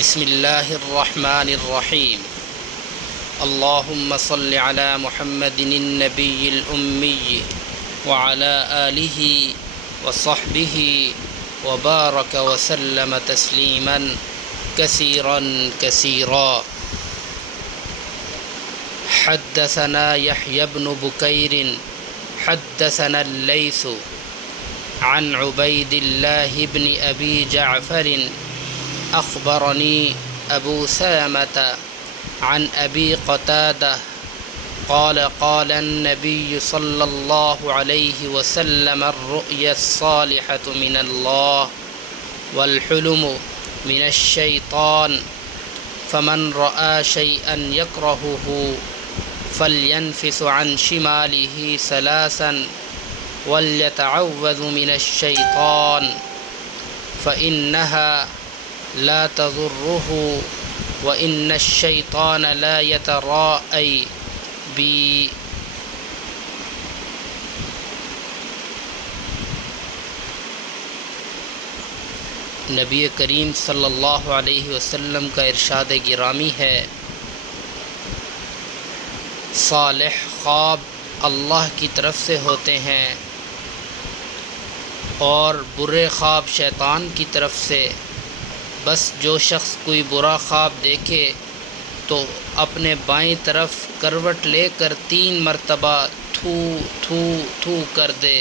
بسم اللہ الرحمن الرحیم اللہم صل علی محمد النبی الأمی وعلی آلہ وصحبہ وبارک وسلم تسلیما کثیرا کثیرا۔ حدثنا یحیی بن بکیر حدثنا اللیث عن عبید اللہ بن ابی جعفر أخبرني أبو سلمة عن أبي قتادة قال قال النبي صلى الله عليه وسلم الرؤيا الصالحة من الله والحلم من الشيطان فمن رأى شيئا يكرهه فلينفث عن شماله ثلاثا وليتعوذ من الشيطان فإنها لا تضره وإن الشيطان لا يتراءى بي۔ نبی کریم صلی اللہ علیہ وسلم کا ارشاد گرامی ہے، صالح خواب اللہ کی طرف سے ہوتے ہیں اور برے خواب شیطان کی طرف سے۔ بس جو شخص کوئی برا خواب دیکھے تو اپنے بائیں طرف کروٹ لے کر 3 مرتبہ تھو تھو تھو کر دے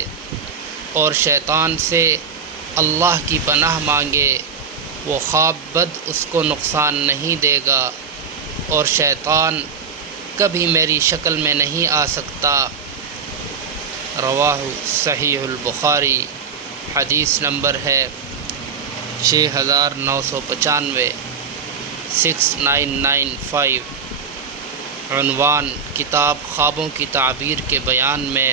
اور شیطان سے اللہ کی پناہ مانگے۔ وہ خواب بد اس کو نقصان نہیں دے گا اور شیطان کبھی میری شکل میں نہیں آ سکتا۔ رواہ صحیح البخاری، حدیث نمبر ہے 6995 6995۔ عنوان: کتاب خوابوں کی تعبیر کے بیان میں